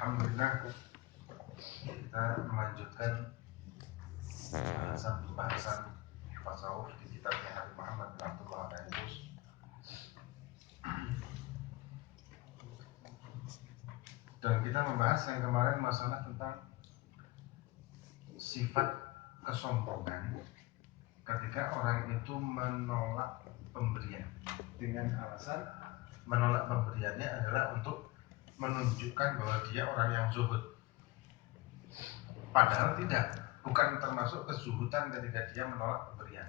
Alhamdulillah, kita melanjutkan pembahasan tasawuf di kitabnya Habib Muhammad bin Abdullah Al-Aidus. Dan kita membahas yang kemarin masalah tentang sifat kesombongan ketika orang itu menolak pemberian dengan alasan menolak pemberiannya adalah untuk menunjukkan bahwa dia orang yang zuhud. Padahal tidak, bukan termasuk kezuhudan ketika dia menolak pemberian.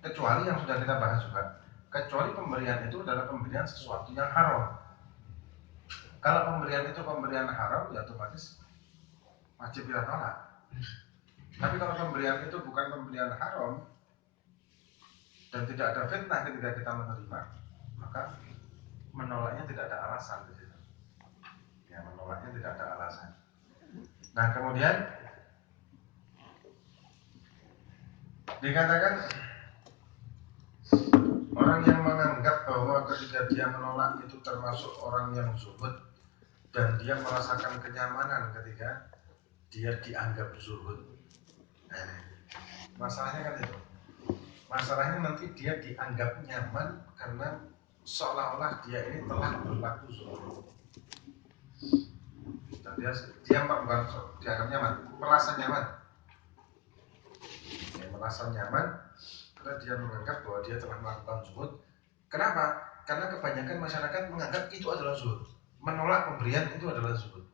Kecuali yang sudah kita bahas juga, kecuali pemberian itu adalah pemberian sesuatu yang haram. Kalau pemberian itu pemberian haram, ya otomatis wajib kita tolak. Tapi kalau pemberian itu bukan pemberian haram dan tidak ada fitnah ketika kita menerima, maka menolaknya tidak ada alasan di situ. Ya, menolaknya tidak ada alasan. Nah, kemudian dikatakan orang yang menganggap bahwa ketika dia menolak itu termasuk orang yang zuhud dan dia merasakan kenyamanan ketika dia dianggap zuhud. Masalahnya kan itu. Masalahnya nanti dia dianggap nyaman karena seolah-olah dia ini telah berlaku zuhud. Dan dia bukan dianggap nyaman, merasa nyaman. Dia merasa nyaman karena dia menganggap bahwa dia telah melakukan zuhud. Kenapa? Karena kebanyakan masyarakat menganggap itu adalah zuhud. Menolak pemberian itu adalah zuhud.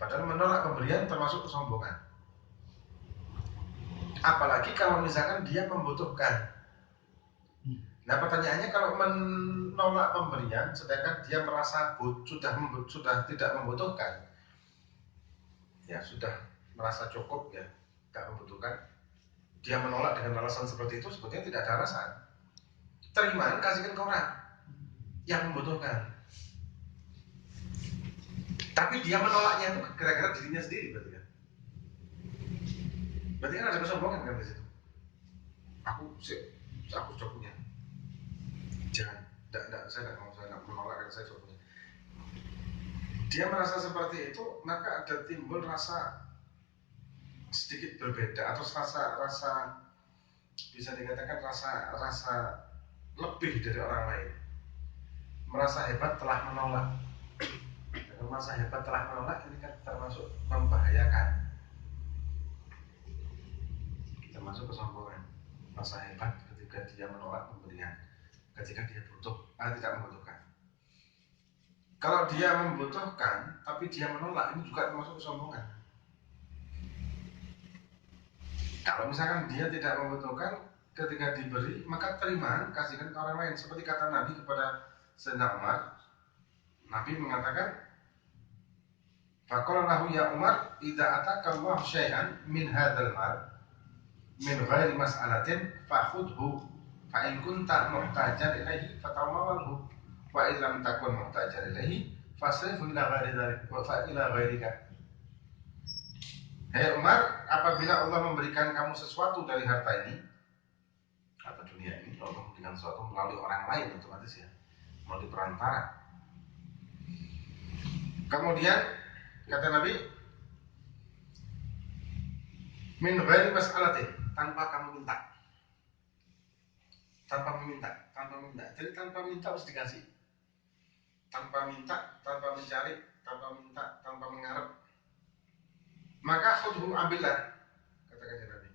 Padahal menolak pemberian termasuk kesombongan. Apalagi kalau misalkan dia membutuhkan. Nah, pertanyaannya kalau menolak pemberian sedangkan dia merasa sudah tidak membutuhkan, ya sudah merasa cukup, ya tidak membutuhkan, dia menolak dengan alasan seperti itu sebetulnya tidak ada alasan. Terima, kasihkan ke orang yang membutuhkan. Tapi dia menolaknya itu gara-gara dirinya sendiri, berarti kan? Berarti kan ada kesombongan kan di situ. Aku sudah punya. Jangan, saya tidak menolak karena saya sudah punya. Dia merasa seperti itu, maka ada timbul rasa sedikit berbeda atau rasa bisa dikatakan rasa lebih dari orang lain. Merasa hebat telah menolak. Dan merasa hebat telah menolak ini kan termasuk membahayakan. Termasuk kesombongan. Merasa hebat ketika dia menolak pemberian, ketika dia tidak membutuhkan. Kalau dia membutuhkan tapi dia menolak, ini juga termasuk kesombongan. Kalau misalkan dia tidak membutuhkan, ketika diberi maka terima, kasihkan ke orang lain. Seperti kata Nabi kepada Sayyidina Umar, Nabi mengatakan, faqala lahu ya Umar, idza ataka Allah syai'an min hadzal mal min ghairi mas'alatin fakhudhu fa in kunta muhtajan ilaihi fatawawalhu wa in lam takun muhtajan ilaihi fasrifu ila ghairi dzalik wa fa ila ghairika. Hei Umar, apabila Allah memberikan kamu sesuatu dari harta ini atau dunia ini, Allah memberikan sesuatu melalui orang lain, otomatis ya, melalui perantara. Kemudian kata Nabi, min ghairi mas'alatin, tanpa kamu minta. Tanpa meminta. Jadi tanpa minta harus dikasih. Tanpa minta, tanpa mencari, tanpa minta, tanpa mengharap. Maka khudhu, ambillah, kata Nabi.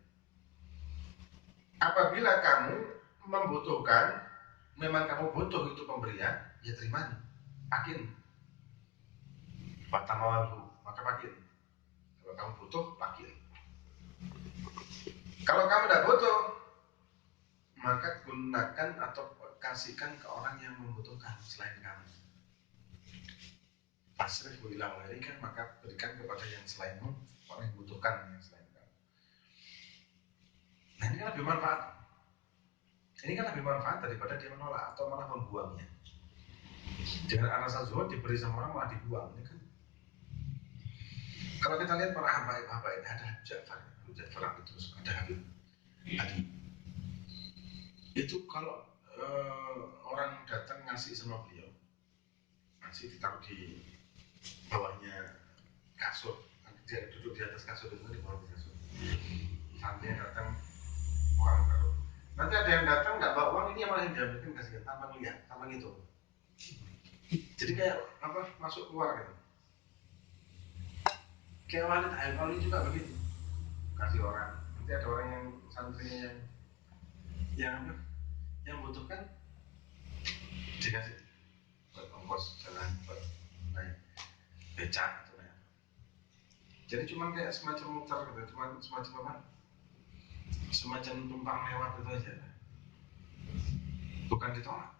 Apabila kamu membutuhkan, memang kamu butuh itu pemberian, ya terima, pakin. Fatamawalu, maka pakin. Kalau kamu butuh, pakin. Kalau kamu tidak butuh, maka gunakan atau kasihkan ke orang yang membutuhkan selain kamu. Fasrifu ila ghairika, maka berikan kepada yang selainmu, orang yang membutuhkan yang selain kamu. Nah, ini kan lebih manfaat. Ini kan lebih manfaat daripada dia menolak atau malah membuangnya. Dengan alasan zuhud diberi sama orang malah dibuang. Ini kan. Kalau kita lihat para habaib, ada Ja'far itu, ada Habib Ali. Itu kalau orang datang ngasih sama beliau, ngasih ditaruh di bawahnya kasur, dia duduk di atas kasur itu di bawah kasur. Sampai datang orang taruh. Nanti ada yang datang nggak bawa uang, ini yang malah yang diambilkan kasihkan tanpa lihat, tanpa ngitung. Jadi kayak apa masuk keluar gitu. Kayak wali juga begitu. Kasih orang. Nanti ada orang yang santrinya yang apa? Yang butuhkan dikasih buat ongkos jalan, buat naik becak atau naik. Jadi cuma kayak semacam muter gitu, cuma semacam apa? Semacam tumpang lewat itu aja. Bukan ditolak,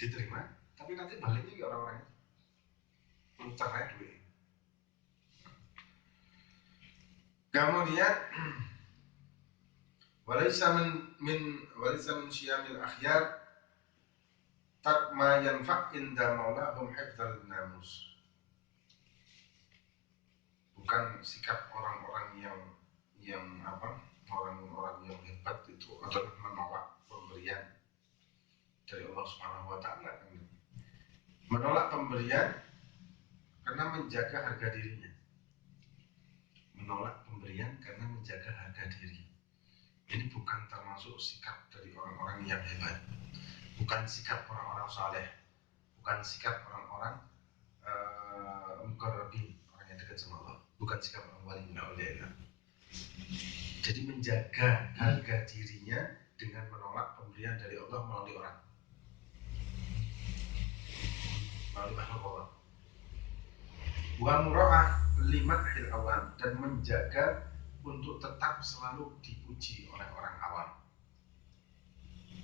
diterima, tapi nanti baliknya ke orang-orang itu. Muter aja duit. Kemudian walaysa min syiyamil akhyar tak ma yanfa' inda maulahum hifdzal namus. Bukan sikap orang-orang yang apa? Orang-orang yang hebat itu adalah menolak pemberian dari Allah Subhanahu wa taala. Menolak pemberian karena menjaga harga dirinya. Menolak pemberian karena menjaga harga diri. Ini bukan termasuk sikap dari orang-orang yang hebat. Bukan sikap orang-orang saleh. Bukan sikap orang-orang muqarrabin, orang yang dekat sama Allah. Bukan sikap orang wali min auliya. Jadi menjaga harga dirinya dengan menolak pemberian dari Allah melalui orang. Melalui makhluk Allah. Wa mura'ah limathil awam, dan menjaga untuk tetap selalu dipuji oleh orang awam.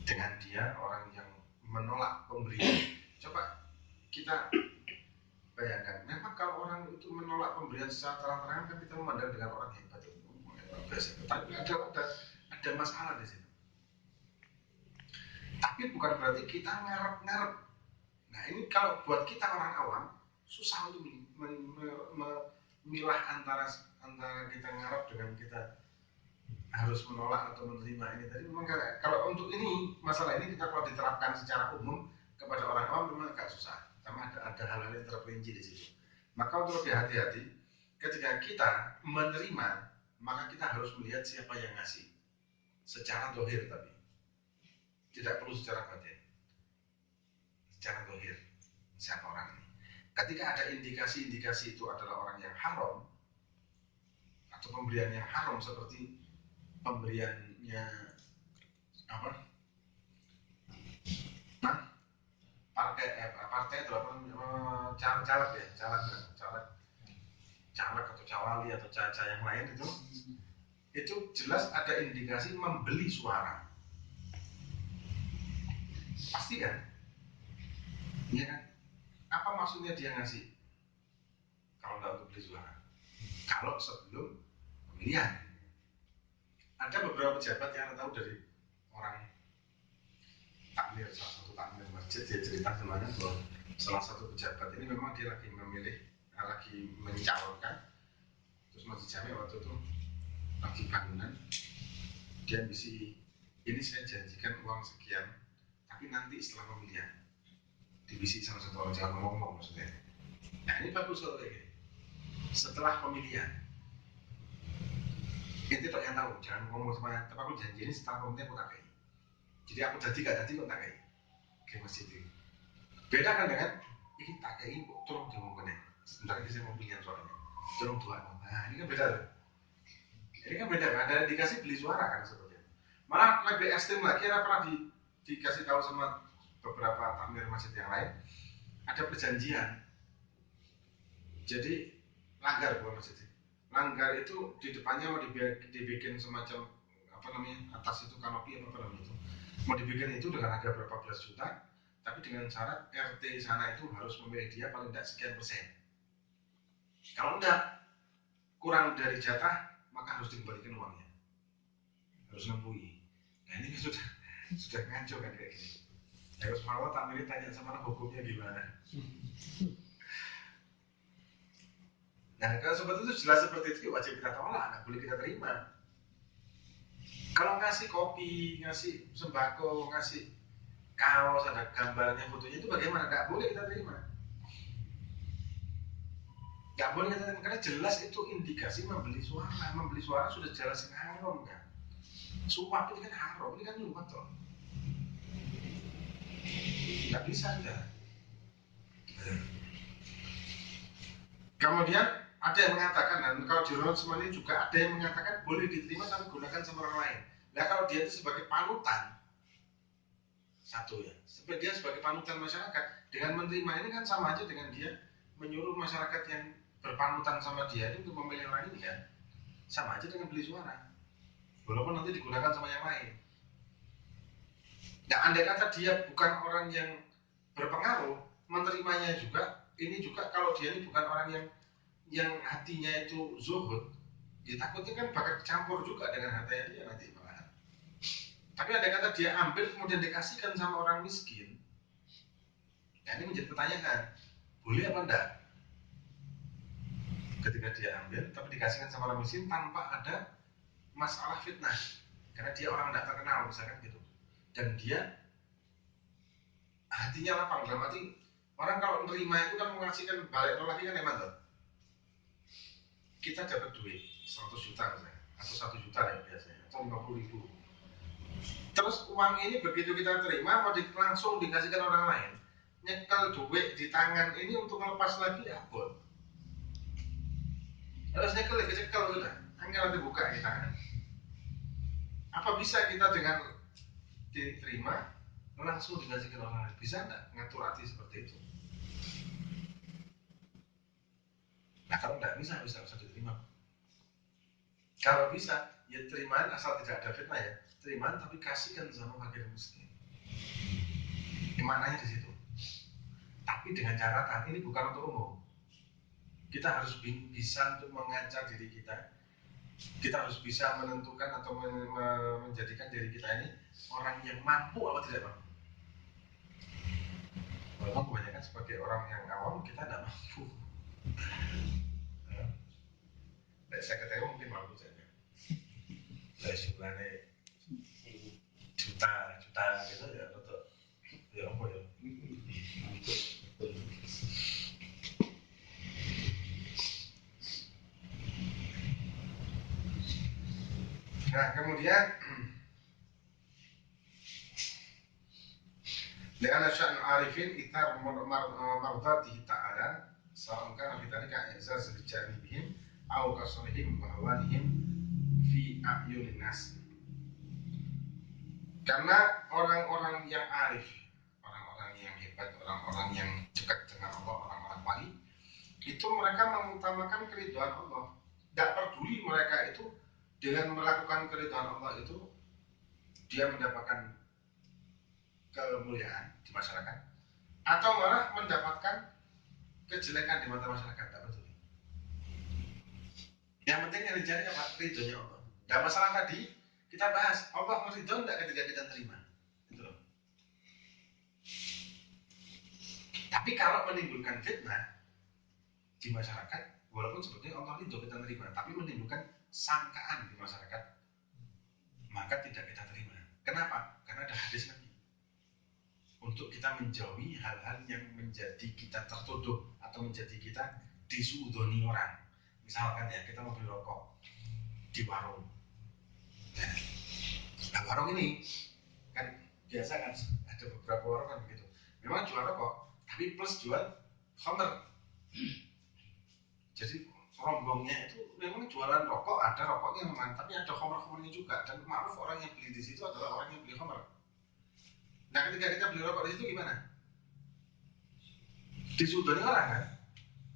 Dengan dia orang yang menolak pemberian. Coba kita bayangkan, memang kalau orang itu menolak pemberian secara terang-terangan kan kita memandang dengan orang hebat itu biasa. Tapi ada masalah di situ. Tapi bukan berarti kita ngarep-ngarep. Nah ini kalau buat kita orang awam susah untuk memilah antara kita ngarep dengan kita harus menolak atau menerima ini. Tadi memang kalau untuk ini masalah ini kita kalau diterapkan secara umum kepada orang awam memang agak susah. Karena ada hal-hal yang terperinci di situ. Maka untuk lebih hati-hati ketika kita menerima, maka kita harus melihat siapa yang ngasih secara dohir, tapi tidak perlu secara batin. Secara dohir siapa orang ini. Ketika ada indikasi-indikasi itu adalah orang yang haram atau pemberian yang haram seperti pemberiannya apa? Partai itu apa? Caleg ya, caleg atau cawali atau caca yang lain itu jelas ada indikasi membeli suara. Pasti kan? Iya kan? Apa maksudnya dia ngasih? Kalau nggak untuk beli suara. Kalau sebelum pemilihan. Ada beberapa pejabat yang tahu dari orang takmir, salah satu takmir masjid, dia cerita semuanya bahwa salah satu pejabat ini memang dia lagi mencalonkan, terus masjid jami waktu itu lagi bangunan, dia misi ini saya janjikan uang sekian, tapi nanti setelah pemilihan dibisi sama satu orang, jangan ngomong maksudnya. Nah ini bagus kalau kayak gini. Setelah pemilihan, itu yang tahu, jangan ngomong sama, tapi aku janji ini setelah pemilihan aku tak kayak. Jadi aku jadi gak jadi aku tak kayak. Kayak masjid ini. Beda kan dengan ini tak kayak kok tolong diomongkan ya. Sebentar lagi saya mau pilihan soalnya. Tolong doa. Nah ini kan beda tuh. Ini kan beda kan, ada dikasih beli suara kan sebetulnya. Malah lebih ekstrim lagi, ada pernah dikasih tahu sama beberapa takmir masjid yang lain, ada perjanjian. Jadi langgar bukan masjid. Langgar itu di depannya mau dibikin semacam apa namanya, atas itu kanopi apa namanya itu. Mau dibikin itu dengan harga berapa belas juta, tapi dengan syarat RT sana itu harus memilih dia paling tidak sekian persen. Kalau enggak kurang dari jatah, maka harus dikembalikan uangnya, harus nembui. Nah ini kan sudah ngaco kan kayak gini. Harus malah tak milih tanya sama hukumnya gimana. Nah kalau seperti itu jelas seperti itu wajib kita tolak, nggak boleh kita terima. Kalau ngasih kopi, ngasih sembako, ngasih kaos ada gambarnya, fotonya, itu bagaimana? Nggak boleh kita terima. Nggak boleh kita terima karena jelas itu indikasi membeli suara. Membeli suara sudah jelas haram kan. Suap ini kan haram, ini kan nyuap toh. Nggak bisa enggak. Kemudian ada yang mengatakan, dan kalau di semua ini juga ada yang mengatakan boleh diterima tapi gunakan sama orang lain. Nah kalau dia itu sebagai panutan, satu ya, dia sebagai panutan masyarakat, dengan menerima ini kan sama aja dengan dia menyuruh masyarakat yang berpanutan sama dia itu untuk memilih orang ini kan, sama aja dengan beli suara, walaupun nanti digunakan sama yang lain. Nah andai kata dia bukan orang yang berpengaruh, menerimanya juga, ini juga kalau dia ini bukan orang yang hatinya itu zuhud, ya takutnya kan bakal campur juga dengan hatinya dia nanti malahan. Tapi ada kata dia ambil kemudian dikasihkan sama orang miskin, ya ini menjadi pertanyaan, boleh apa enggak? Ketika dia ambil tapi dikasihkan sama orang miskin tanpa ada masalah fitnah, karena dia orang tidak terkenal misalkan gitu, dan dia hatinya lapang, dalam arti orang kalau menerima itu kan mengasihkan balik lagi kan emang tuh. Kita dapat duit 100 juta misalnya, atau 1 juta ya biasanya, atau 50.000. Terus uang ini begitu kita terima mau langsung dikasihkan orang lain, nyekel duit di tangan ini untuk melepas lagi abot. Harus nyekel lagi, nyekel sudah, angkat dibuka di tangan. Apa bisa kita dengan diterima langsung dikasihkan orang lain? Bisa enggak ngatur hati seperti itu? Nah kalau enggak bisa usah diterima. Kalau bisa, ya terimaan asal tidak ada fitnah ya. Terimaan tapi kasihkan sama fakir miskin. Maknanya di situ. Tapi dengan catatan ini bukan untuk umum. Kita harus bisa untuk mengaca diri kita. Kita harus bisa menentukan atau menjadikan diri kita ini orang yang mampu atau tidak mampu. Walaupun kebanyakan sebagai orang yang awam kita tidak mampu. Saya ketemu mungkin mampu saja. Dari sebulannya juta gitu ya betul. Ya apa ya? Nah kemudian dengan sya'an arifin ithar mardatihi ta'ala sawa'un kana fi dhalika i'zaz li janibihim aw qasrihim wa hawanihim fi a'yunin nas. Karena orang-orang yang arif, orang-orang yang hebat, orang-orang yang dekat dengan Allah, orang-orang wali, itu mereka mengutamakan keridhaan Allah. Tidak peduli mereka itu dengan melakukan keridhaan Allah itu dia mendapatkan kemuliaan di masyarakat atau malah mendapatkan kejelekan di mata masyarakat, tidak peduli. Yang penting yang dicari apa? Ridhonya Allah. Dan masalah tadi kita bahas Allah meridho tidak ketika kita terima. Itu loh. Tapi kalau menimbulkan fitnah di masyarakat, walaupun sebetulnya Allah ridho kita terima, tapi menimbulkan sangkaan di masyarakat, maka tidak kita terima. Kenapa? Karena ada hadis Nabi untuk kita menjauhi hal-hal yang menjadi kita tertuduh atau menjadi kita disuudoni orang. Misalkan ya kita mau beli rokok di warung. Nah warung ini kan biasa kan ada beberapa warung kan begitu. Memang jual rokok, tapi plus jual khamr. Jadi rombongnya itu memang jualan rokok, ada rokoknya memang, tapi ada khamr-khamrnya juga. Dan maaf orang yang beli di situ adalah orang yang beli khamr. Nah ketika kita beli rokok di situ gimana? Disudoni orang kan?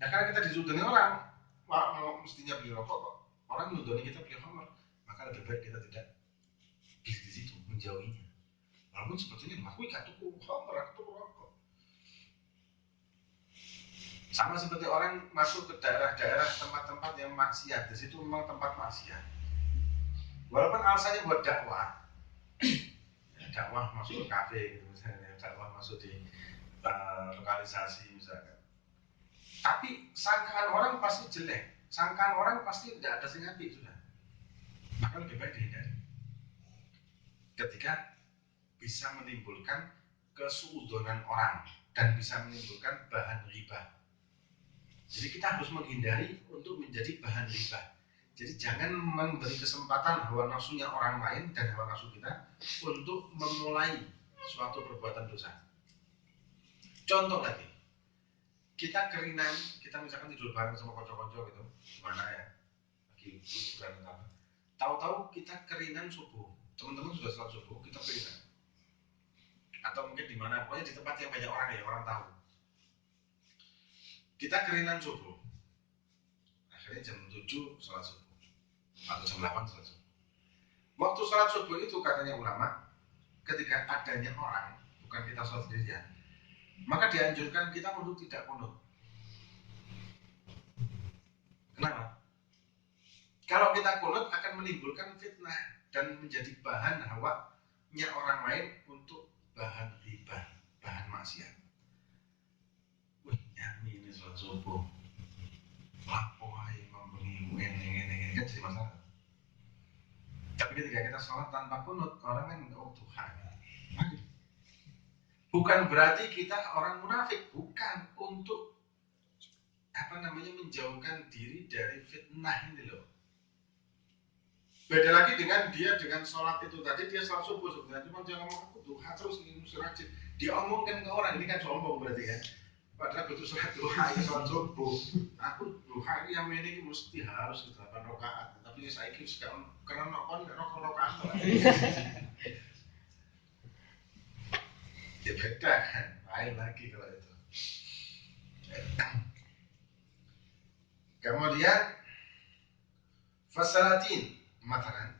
Nah karena kita disudoni orang, mestinya beli rokok kok. Orang menudoni kita beli khamr, maka lebih baik kita tidak beli di situ, menjauhinya. Walaupun sebetulnya aku gak tuku khamr, aku tuku rokok. Sama seperti orang masuk ke daerah-daerah tempat-tempat yang maksiat, di situ memang tempat maksiat. Walaupun alasannya buat dakwah, dakwah masuk ke kafe gitu misalnya, dakwah masuk di lokalisasi misalkan. Tapi sangkaan orang pasti jelek, sangkaan orang pasti tidak ada sing apik sudah. Maka lebih baik dihindari. ketika bisa menimbulkan kesuudonan orang dan bisa menimbulkan bahan ghibah. Jadi kita harus menghindari untuk menjadi bahan ghibah. Jadi jangan memberi kesempatan hawa nafsunya orang lain dan hawa nafsu kita untuk memulai suatu perbuatan dosa. Contoh lagi, kita kerinan, kita misalkan tidur bareng sama konco-konco gitu, gimana ya, lagi liburan atau apa. Tahu-tahu kita kerinan subuh, teman-teman sudah sholat subuh, kita kerinan. Atau mungkin di mana, pokoknya di tempat yang banyak orang ya, orang tahu. Kita kerinan subuh, akhirnya jam 7 sholat subuh atau jam 8 sholat subuh. Waktu sholat subuh itu katanya ulama, ketika adanya orang, bukan kita sholat sendirian, maka dianjurkan kita untuk tidak kunut. Kenapa? Kalau kita kunut akan menimbulkan fitnah dan menjadi bahan hawanya orang lain untuk bahan ghibah, bahan maksiat. Wih, nyami ini sholat subuh, lapoai membengi ini kan jadi masalah. Tapi ketika kita sholat tanpa kunut, orang kan oh Tuhan. Bukan berarti kita orang munafik, bukan, untuk menjauhkan diri dari fitnah ini loh. Beda lagi dengan dia dengan sholat itu tadi, dia sholat subuh sebenarnya, cuma dia ngomong aku duha terus ini mesti rajin. Dia omongkan ke orang, ini kan sombong berarti ya. Padahal betul sholat duha itu sholat subuh. Aku duha ini yang ini mesti harus 8 rakaat. Tapi saya kira sekarang karena nokon rakaat. Ya beda kan, lain lagi kalau itu. Kemudian fasalatin, matakan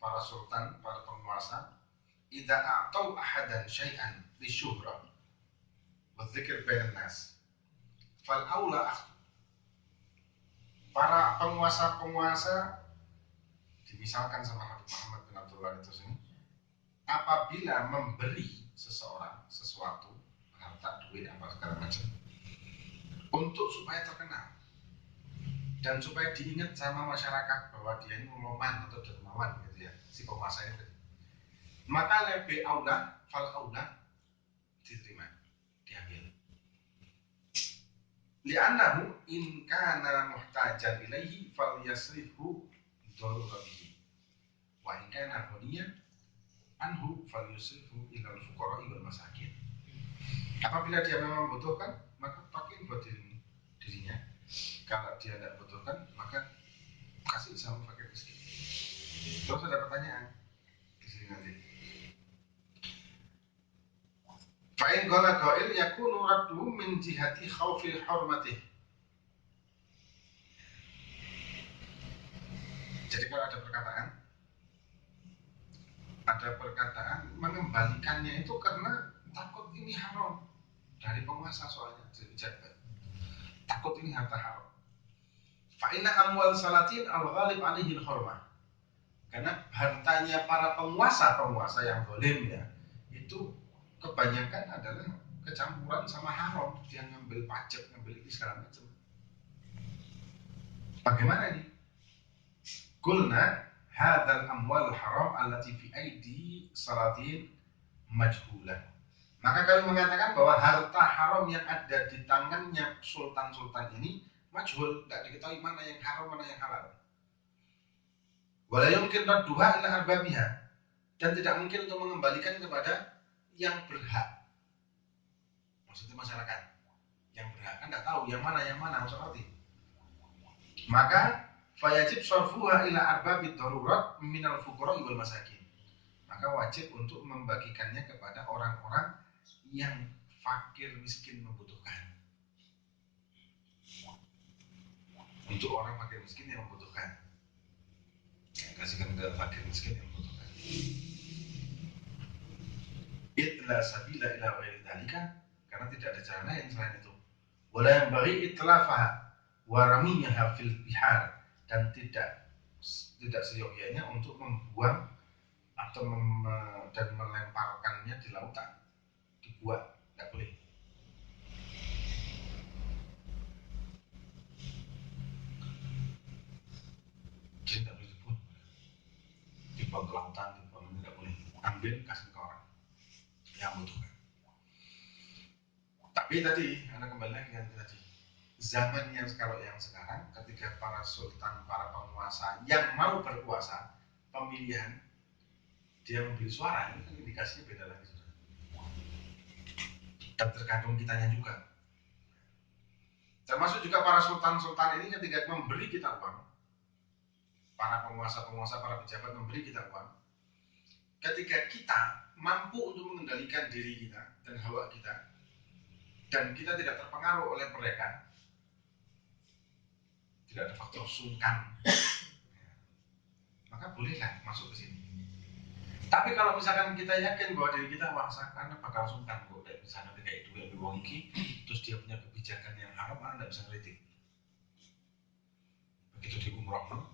para sultan, para penguasa, idza a'tau ahadan syai'an li syuhrah wa dzikr bainan nas fal aula akhdhu. Para penguasa-penguasa dimisalkan sama Habib Muhammad bin Abdullah itu sini, apabila memberi seseorang sesuatu, harta, duit, apa segala macam, untuk supaya terkenal dan supaya diingat sama masyarakat bahwa dia ini loman atau dermawan gitu ya, si penguasa itu, maka lebih aula, fal aula, diterima, diambil. Li'annahu in kana muhtajan ilaihi fal yasrifhu daruratihi wa in kana ghaniyan anhu fal yusrifhu ila al-fuqara'i wal masakin. Apabila dia memang membutuhkan, maka pakai buat dirinya. Kalau dia tidak butuhkan, maka kasih sama fakir miskin. Terus ada pertanyaan di sini nanti. Fa'in qala qail yakunu radduhu min jihati khawfi hurmatih. Jadi kalau ada perkataan mengembalikannya itu karena takut ini haram dari penguasa, soalnya dari pejabat. Takut ini harta haram. Fa'inna amwal salatin al-ghalib alihil hurmah. Karena hartanya para penguasa yang zalim ya, itu kebanyakan adalah kecampuran sama haram. Dia ngambil pajak, ngambil ini segala macam. Bagaimana ini? Qulna hadzal amwal haram allati fi aidi salatin majhulah. Maka kami mengatakan bahwa harta haram yang ada di tangannya sultan-sultan ini majhul, tidak diketahui mana yang haram, mana yang halal. Wala yumkin radduha ila arbabiha, dan tidak mungkin untuk mengembalikan kepada yang berhak. Maksudnya masyarakat yang berhak kan tidak tahu yang mana maksud arti. Maka fayajib sarfuha ila arbabid darurat minal fuqara wal masakin. Maka wajib untuk membagikannya kepada orang-orang yang fakir miskin membutuhkan. Untuk orang fakir miskin yang membutuhkan, kasihkan ke fakir miskin yang membutuhkan. Itla sabila ila ghairi dzalika, karena tidak ada cara lain selain itu. Wala yang bagi itlafaha wa ramiyaha fil bihar, dan tidak seyogyanya untuk membuang atau dan melemparkannya di lautan, dibuat, tidak boleh. Jadi tidak boleh dibuang ke lautan, dibuang, tidak boleh. Tapi tadi, Anda kembali lagi kan tadi, zamannya kalau yang sekarang, ketika para sultan, para penguasa yang mau berkuasa, pemilihan dia membeli suara, ini kan indikasinya beda lagi sudah. Dan tergantung kitanya juga. Termasuk juga para sultan-sultan ini ketika memberi kita uang, para penguasa-penguasa, para pejabat memberi kita uang, ketika kita mampu untuk mengendalikan diri kita dan hawa kita, dan kita tidak terpengaruh oleh mereka, tidak ada faktor sungkan, maka bolehlah masuk ke sini. Tapi kalau misalkan kita yakin bahwa diri kita karena bakal sungkan kok, kayak misalnya kayak duit wong iki, terus dia punya kebijakan yang haram, Anda tidak bisa kritik. Begitu di umroh,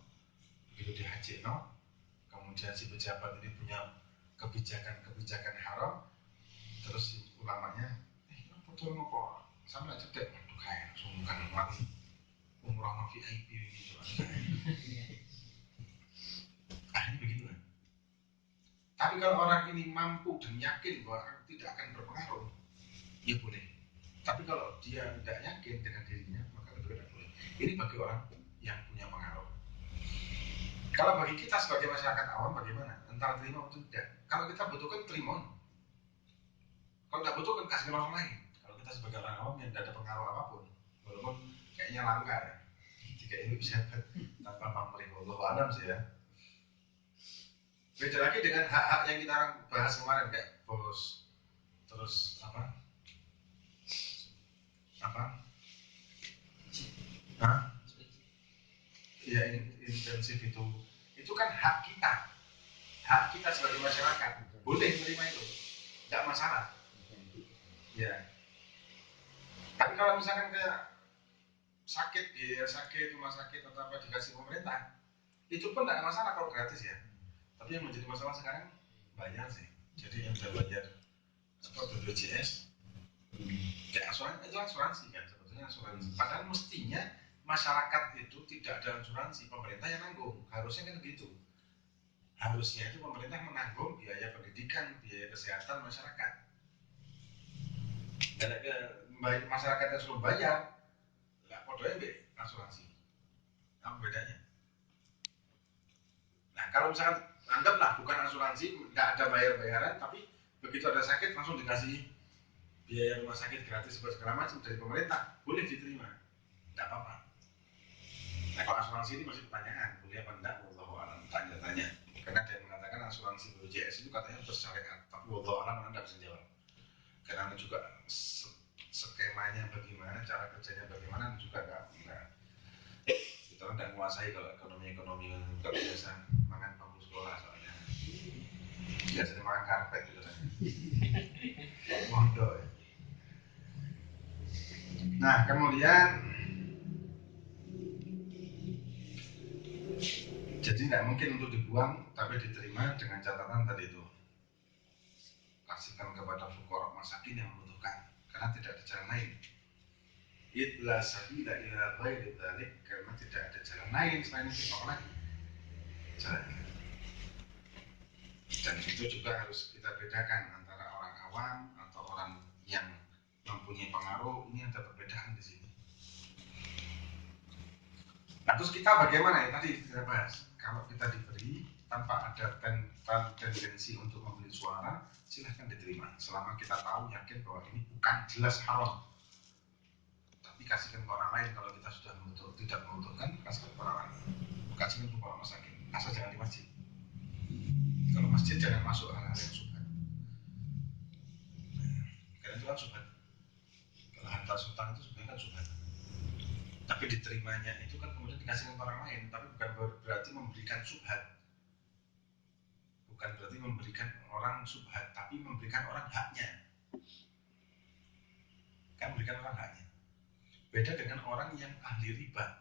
begitu di haji, kemudian si pejabat ini punya kebijakan haram, terus si ulamanya, betul kok, sama aja cedek, aduh kayak sungkan banget, umroh VIP ini, akhirnya begitu kan. Tapi kalau orang ini mampu dan yakin bahwa tidak akan berpengaruh, ya boleh. Tapi kalau dia tidak yakin dengan dirinya, maka itu tidak boleh. Ini bagi orang yang punya pengaruh. Kalau bagi kita sebagai masyarakat awam bagaimana? Antara terima atau tidak. Kalau kita butuhkan, terima. Kalau tidak butuhkan, kasih ke orang lain. Kalau kita sebagai orang awam yang tidak ada pengaruh apapun, walaupun kayaknya langka ya, jika ini bisa tanpa pamrih, Allah alam sih ya. Beda lagi dengan hak-hak yang kita bahas kemarin, kayak bos, terus apa? Ya, intensif itu kan hak kita sebagai masyarakat, boleh menerima itu, tidak masalah. Ya, tapi kalau misalkan kayak sakit, biaya sakit, rumah sakit atau apa dikasih pemerintah, itu pun tidak masalah kalau gratis ya. Tapi yang menjadi masalah sekarang bayar sih. Jadi yang sudah bayar seperti BPJS, kayak asuransi kan, sebetulnya asuransi. Padahal mestinya masyarakat itu tidak ada asuransi, pemerintah yang nanggung, harusnya kan begitu. Harusnya itu pemerintah menanggung biaya pendidikan, biaya kesehatan masyarakat. Dan masyarakat yang suruh bayar, nggak podonya asuransi. Apa bedanya? Nah, kalau misalkan anggaplah bukan asuransi, nggak ada bayar-bayaran, tapi begitu ada sakit langsung dikasih biaya rumah sakit gratis segala macam dari pemerintah, boleh diterima, nggak apa-apa. Nah, kalau asuransi ini masih pertanyaan, boleh apa enggak? Wallahu a'lam, tanya-tanya. Karena ada yang mengatakan asuransi BPJS itu katanya bersyariat, tapi wallahu a'lam Anda bisa jawab. Karena juga skemanya bagaimana, cara kerjanya bagaimana juga enggak. Kita kan tidak menguasai kalau ekonomi nggak biasa makan bangku sekolah soalnya. Biasanya makan karpet gitu kan. Mondok ya. Nah, kemudian jadi tidak mungkin untuk dibuang, tapi diterima dengan catatan tadi itu, kasihkan kepada fuqara masakin yang membutuhkan, karena tidak ada jalan lain. Idla sabila ila ghairi dzalik, karena tidak ada jalan lain selain itu, apa lagi jalannya. Dan itu juga harus kita bedakan antara orang awam atau orang yang mempunyai pengaruh. Ini ada perbedaan di sini. Nah, terus kita bagaimana ya, tadi kita bahas, kalau kita diberi tanpa ada tendensi untuk membeli suara, silahkan diterima selama kita tahu, yakin bahwa ini bukan jelas haram. Tapi kasihkan ke orang lain kalau kita sudah tidak membutuhkan, kasihkan ke orang lain, kasihkan ke orang masakin, asal jangan di masjid. Kalau masjid jangan masuk hal-hal yang subhat, karena itu kan subhat. Kalau harta sultan itu sebenarnya kan subhat, tapi diterimanya itu kan kemudian dikasihkan ke orang lain, tapi bukan berarti memberikan subhat, bukan berarti memberikan orang subhat, tapi memberikan orang haknya. Kan memberikan orang haknya. Beda dengan orang yang ahli riba.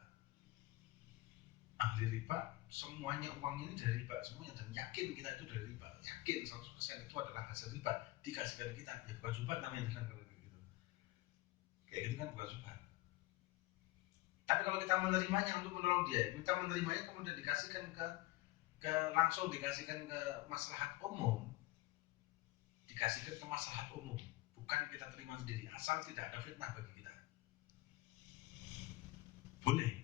Ahli riba, semuanya uangnya ini dari riba semuanya, dan yakin kita itu dari riba, yakin 100% itu adalah hasil riba, dikasihkan kita, ya bukan subhat namanya kan, kalau gitu. Kayak gitu kan bukan subhat. Tapi kalau kita menerimanya untuk menolong dia, kita menerimanya kemudian dikasihkan langsung dikasihkan ke maslahat umum, dikasihkan ke maslahat umum, bukan kita terima sendiri, asal tidak ada fitnah bagi kita. Boleh.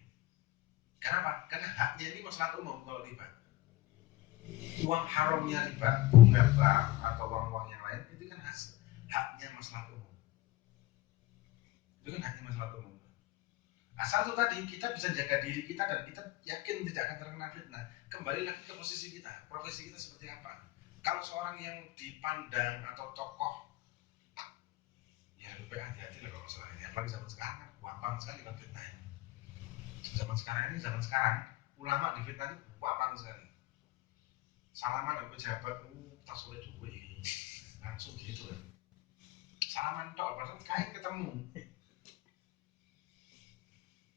Kenapa? Karena haknya ini masalah umum kalau riba. Uang haramnya riba, bunga bank atau uang-uang yang lain itu kan haknya masalah umum. Itu kan haknya masalah umum. Asal itu tadi kita bisa jaga diri kita dan kita yakin tidak akan terkena fitnah. Kembali lagi ke posisi kita, profesi kita seperti apa. Kalau seorang yang dipandang atau tokoh, ya lebih baik hati-hati lah kalau masalah ini. Apalagi zaman sekarang kan gampang sekali kan fitnahnya. Zaman sekarang ulama di fitnah itu gampang sekali. Salaman sama pejabat, tas oleh duit, langsung gitu kan. Salaman tok, padahal kain ketemu,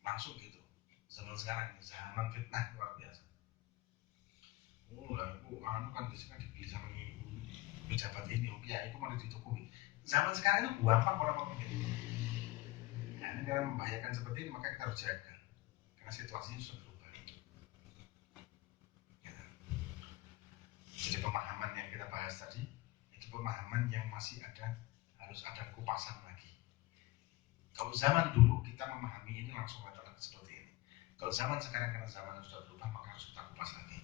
langsung gitu. Zaman sekarang ini zaman fitnah luar biasa. Lah aku kan biasanya dibeli sama pejabat ini, oke ya, itu mau ditukui. Zaman sekarang itu gampang orang-orang gitu. Nah, ini karena membahayakan seperti ini maka kita harus jaga, karena situasinya sudah berubah. Ya. Jadi pemahaman yang kita bahas tadi itu pemahaman yang masih harus ada kupasan lagi. Kalau zaman dulu kita memahami ini langsung seperti ini. Kalau zaman sekarang karena zaman sudah berubah maka harus kita kupas lagi.